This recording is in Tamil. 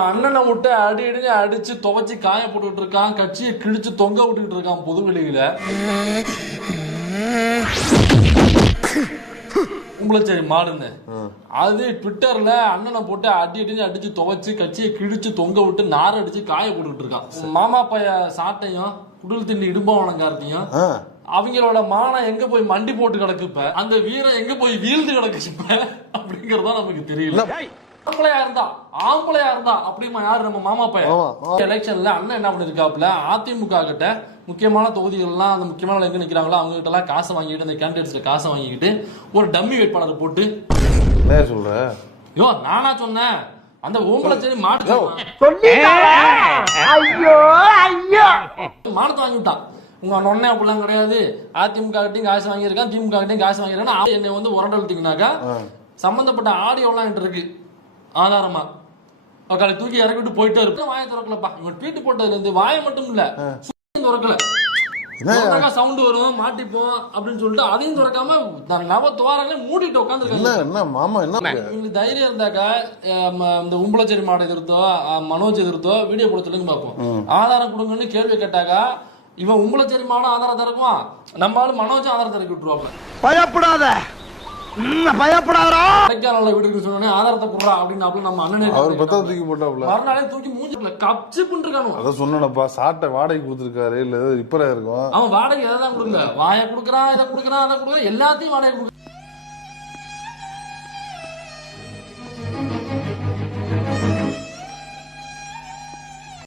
அண்ணனை விட்டு அடி அடி அடிச்சு துவைச்சு காய போட்டுக்கிட்டு இருக்கான், கட்சியை கிழிச்சு தொங்க விட்டுக்கிட்டு இருக்கான் பொதுவெளியில. உம்பளச்சேரி மாடுன்னு அது ட்விட்டர்ல அண்ணனை போட்டு அடி அடி அடிச்சு துவைச்சு கட்சியை கிழிச்சு தொங்க விட்டு நார் அடிச்சு காய போட்டுக்கிட்டு இருக்கான். மாமா பைய சாட்டையும் குடில் திண்ணி இடும்பவனங்கார்த்தையும் அவங்களோட மானம் எங்க போய் மண்டி போட்டு கிடக்கு, இப்ப அந்த வீரம் எங்க போய் வீழ்ந்து கிடக்கு இப்ப அப்படிங்கறதா நமக்கு தெரியல. ஆம்பளையா இருந்தா அப்படிமா யாரு நம்ம மாமா பையன். எலெக்ஷன்ல அண்ணன் என்ன பண்ணிருக்காப்ல, அதிமுக கிட்ட முக்கியமான தொகுதிகள் எல்லாம் அந்த முக்கியமான எங்க நிக்கிறாங்களோ அவங்க கிட்ட எல்லாம் காசை வாங்கிட்டு, அந்த கேண்டிடேட்ஸ்ல காசை வாங்கிக்கிட்டு ஒரு டம்மி வேட்பாளர் போட்டு சொல்ற. யோ நானா சொன்னேன், அந்த ஓம்பளச்சேரி மாட்டு மானத்தை வாங்கி விட்டான். உங்க நொன்னே அப்படிலாம் கிடையாது, அதிமுக கிட்டையும் காசு வாங்கியிருக்கான், திமுக கிட்டையும் காசு வாங்கியிருக்கான். என்னை வந்து உரண்டழுத்தீங்கன்னாக்கா சம்பந்தப்பட்ட ஆடியோ எல்லாம் என்கிட்ட இருக்கு ஆதாரமா. அவர்களை தூக்கி இறக்கிட்டு போயிட்டே இருக்கு. வாயை திறக்கலப்பா, இவன் ட்வீட் போட்டதுல இருந்து வாயை மட்டும் இல்ல திறக்கல, சவுண்ட் வரும் மாட்டிப்போம் அப்படின்னு சொல்லிட்டு அதையும் திறக்காம நவ துவாரங்களே மூடிட்டு உட்காந்துருக்காங்க. தைரியம் இருந்தாக்கா இந்த உம்பளச்சேரி மாடை எதிர்த்தோ மனோஜ் எதிர்த்தோ வீடியோ போட சொல்லுங்க பார்ப்போம். ஆதாரம் கொடுங்கன்னு கேள்வி கேட்டாக்கா இவன் உம்பளச்சேரி மாட ஆதாரம் திறக்குவான், நம்மளால மனோஜ் ஆதாரம் திறக்கி விட்டுருவாங்க. பயப்படாத வீட்டுக்கு சொன்னே ஆதாரத்தை போடுறா அப்படின்னு நம்ம அண்ணன் தூக்கி போட்டாப்ல மறுநாளே தூக்கி மூஞ்சி கப்சி பண்ணிருக்கானு. அதான் சொன்னப்பா, சாட்டை வாடகை கொடுத்துருக்காரு இல்ல ரிப்பேரா இருக்கும். அவன் வாடகை எதாவது கொடுக்கல, வாயை கொடுக்குறான், இதை கொடுக்குறான், அதை கொடுக்குறான், எல்லாத்தையும் வாடகை கொடுக்குறான்.